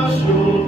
Nasz